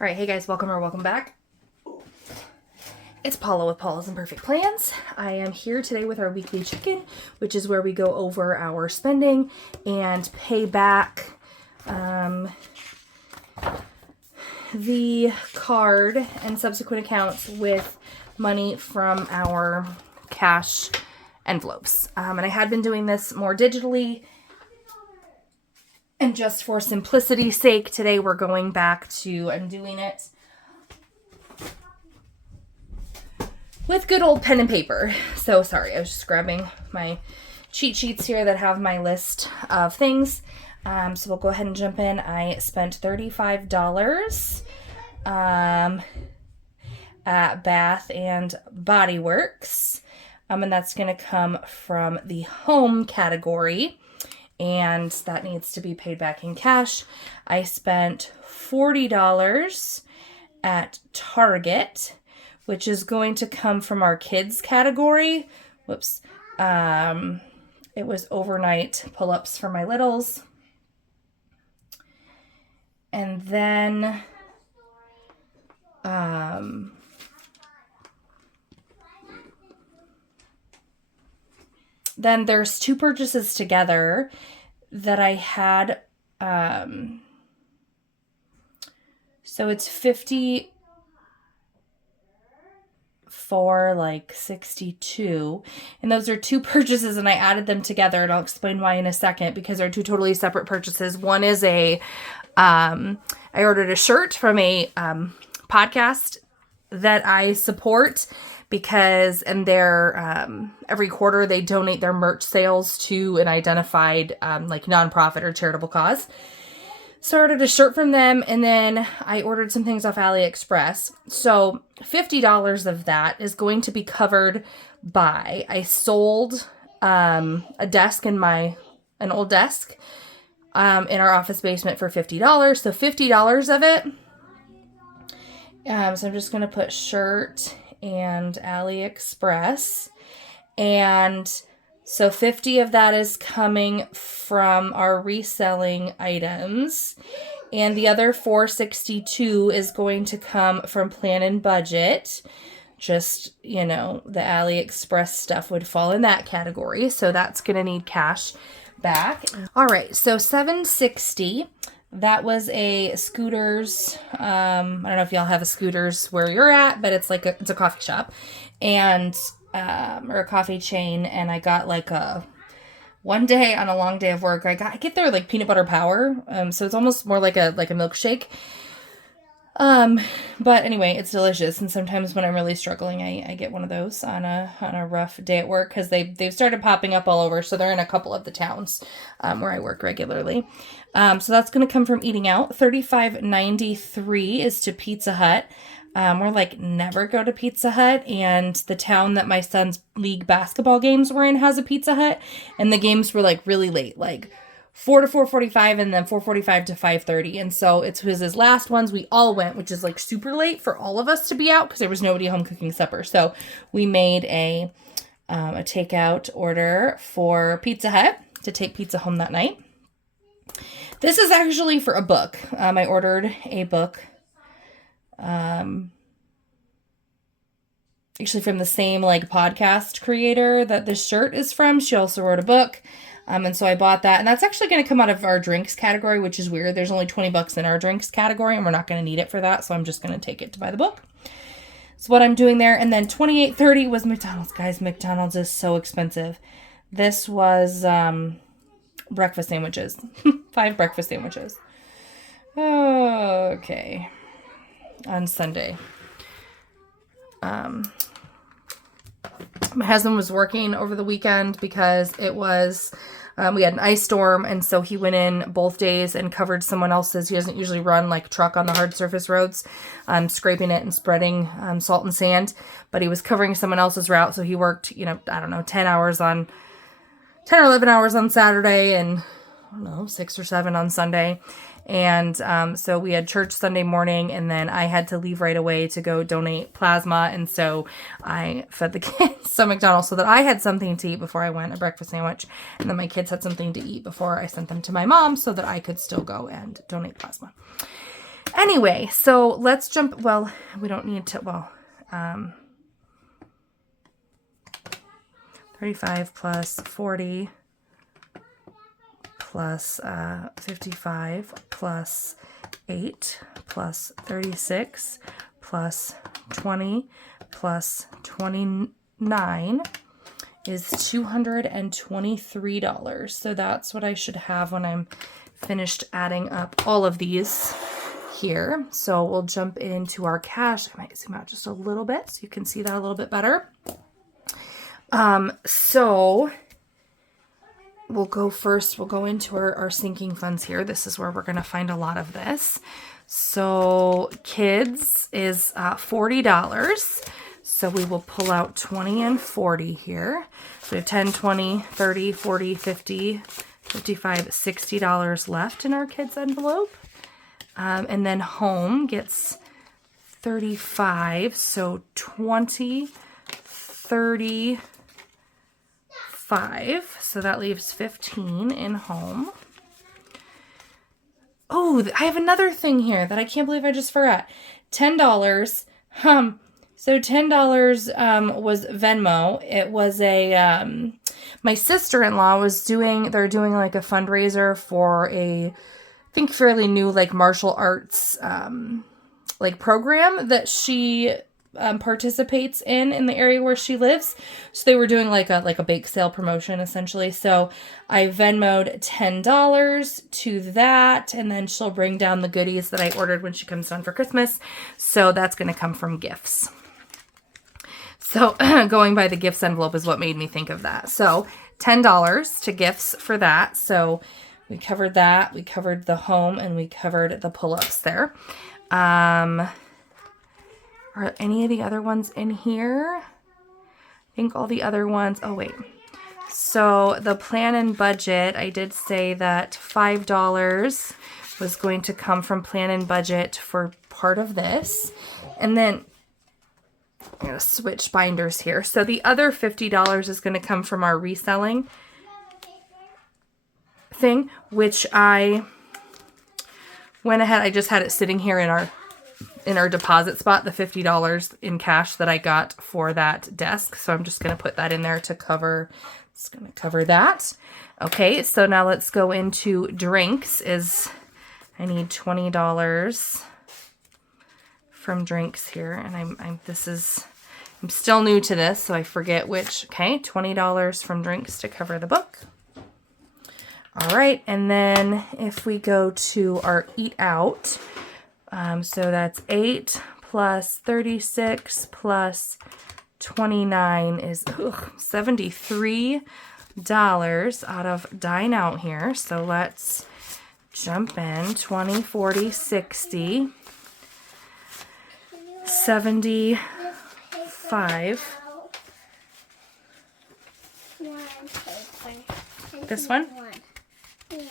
All right, hey guys, welcome back. It's Paula with Paula's Imperfect Plans. I am here today with our weekly check-in, which is where we go over our spending and pay back the card and subsequent accounts with money from our cash envelopes. And I had been doing this more digitally. And just for simplicity's sake, today we're going back to, I'm doing it with good old pen and paper. So sorry, I was just grabbing my cheat sheets here that have my list of things. So we'll go ahead and jump in. I spent $35 at Bath and Body Works. And that's going to come from the home category. And that needs to be paid back in cash. I spent $40 at Target, which is going to come from our kids category. Whoops. It was overnight pull-ups for my littles. And then there's two purchases together that I had. So it's 50 for like 62. And those are two purchases and I added them together and I'll explain why in a second because they're two totally separate purchases. One is I ordered a shirt from a podcast that I support because every quarter they donate their merch sales to an identified like nonprofit or charitable cause. So I ordered a shirt from them and then I ordered some things off AliExpress. So $50 of that is going to be covered by, I sold a desk an old desk in our office basement for $50. So $50 of it. So I'm just going to put shirt and AliExpress. And so 50 of that is coming from our reselling items. And the other $462 is going to come from plan and budget. Just, the AliExpress stuff would fall in that category. So that's going to need cash back. All right. So $760. That was a Scooters. I don't know if y'all have a Scooters where you're at, but it's like it's a coffee shop and, or a coffee chain. And I got like one day on a long day of work, I get their like peanut butter power. So it's almost more like a milkshake. But anyway, it's delicious. And sometimes when I'm really struggling, I get one of those on a rough day at work because they've started popping up all over. So they're in a couple of the towns, where I work regularly. So that's going to come from eating out. $35.93 is to Pizza Hut. We're like never go to Pizza Hut, and the town that my son's league basketball games were in has a Pizza Hut, and the games were like really late, like 4 to 4:45 and then 4:45 to 5:30. And so it was his last ones. We all went, which is like super late for all of us to be out because there was nobody home cooking supper. So we made a takeout order for Pizza Hut to take pizza home that night. This is actually for a book. I ordered a book, actually from the same like podcast creator that this shirt is from. She also wrote a book. And so I bought that, and that's actually going to come out of our drinks category, which is weird. There's only $20 in our drinks category, and we're not going to need it for that. So I'm just going to take it to buy the book. So what I'm doing there. And then $28.30 was McDonald's. Guys, McDonald's is so expensive. This was, breakfast sandwiches, 5 breakfast sandwiches. Okay. On Sunday. My husband was working over the weekend because it was, we had an ice storm. And so he went in both days and covered someone else's. He doesn't usually run like truck on the hard surface roads, scraping it and spreading salt and sand, but he was covering someone else's route. So he worked, 10 or 11 hours on Saturday and 6 or 7 on Sunday. And so we had church Sunday morning, and then I had to leave right away to go donate plasma. And so I fed the kids some McDonald's so that I had something to eat before I went, a breakfast sandwich. And then my kids had something to eat before I sent them to my mom so that I could still go and donate plasma. Anyway, so let's jump, well, we don't need to, well, 35 plus 40 plus 55 plus 8 plus 36 plus 20 plus 29 is $223. So that's what I should have when I'm finished adding up all of these here. So we'll jump into our cash. I might zoom out just a little bit so you can see that a little bit better. So we'll go first, we'll go into our sinking funds here. This is where we're going to find a lot of this. So kids is $40. So we will pull out 20 and 40 here. So we have 10, 20, 30, 40, 50, 55, $60 left in our kids envelope. And then home gets 35. So 20, 30, 5, so that leaves 15 in home. Oh, I have another thing here that I can't believe I just forgot. $10. So $10 was Venmo. It was a my sister-in-law was they're doing like a fundraiser for I think fairly new like martial arts like program that she participates in the area where she lives. So they were doing like a bake sale promotion essentially. So I Venmo'd $10 to that, and then she'll bring down the goodies that I ordered when she comes down for Christmas. So that's going to come from gifts. So going by the gifts envelope is what made me think of that. So $10 to gifts for that. So we covered that. We covered the home and we covered the pull-ups there. Are any of the other ones in here? I think all the other ones, oh wait. So the plan and budget, I did say that $5 was going to come from plan and budget for part of this. And then I'm going to switch binders here. So the other $50 is going to come from our reselling thing, which I went ahead, I just had it sitting here in our deposit spot, the $50 in cash that I got for that desk. So I'm just going to put that in there to cover, it's going to cover that. Okay, so now let's go into drinks. I need $20 from drinks here. And I'm still new to this, so I forget which. Okay, $20 from drinks to cover the book. All right, and then if we go to our eat out, so that's 8 plus 36 plus 29 is $73 out of dine out here. So let's jump in. 20, 40, 60, 75. This one? Yeah.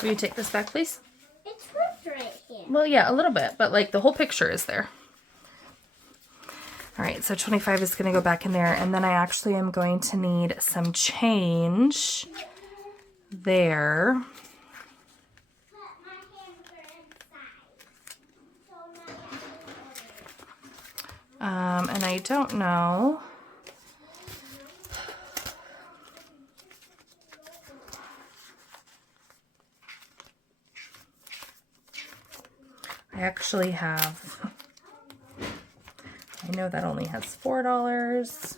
Will you take this back, please? It's ripped right here. Well, yeah, a little bit, but like the whole picture is there. All right, so 25 is going to go back in there, and then I actually am going to need some change there. And I don't know. I actually have, I know that only has $4.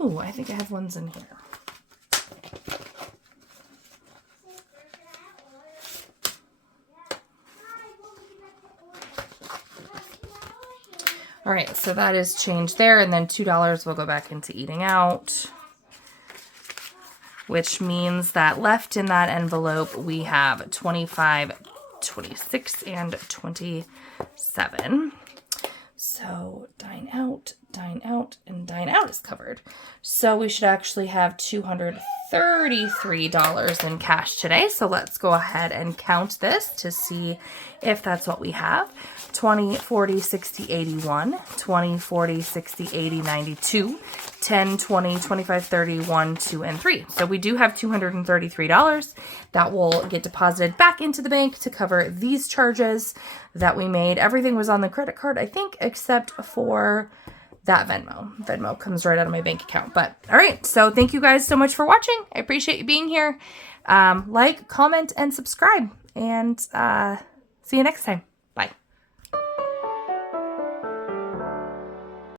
Ooh, I think I have ones in here. All right, so that is changed there, and then $2 will go back into eating out, which means that left in that envelope we have 25, 26, and 27. So dine out dine out, and dine out is covered. So we should actually have $233 in cash today. So let's go ahead and count this to see if that's what we have. 20, 40, 60, 81, 20, 40, 60, 80, 92, 10, 20, 25, 30, 1, 2, and 3. So we do have $233 that will get deposited back into the bank to cover these charges that we made. Everything was on the credit card, I think, except for that Venmo. Venmo comes right out of my bank account. But all right, so thank you guys so much for watching. I appreciate you being here. Like, comment, and subscribe. And see you next time.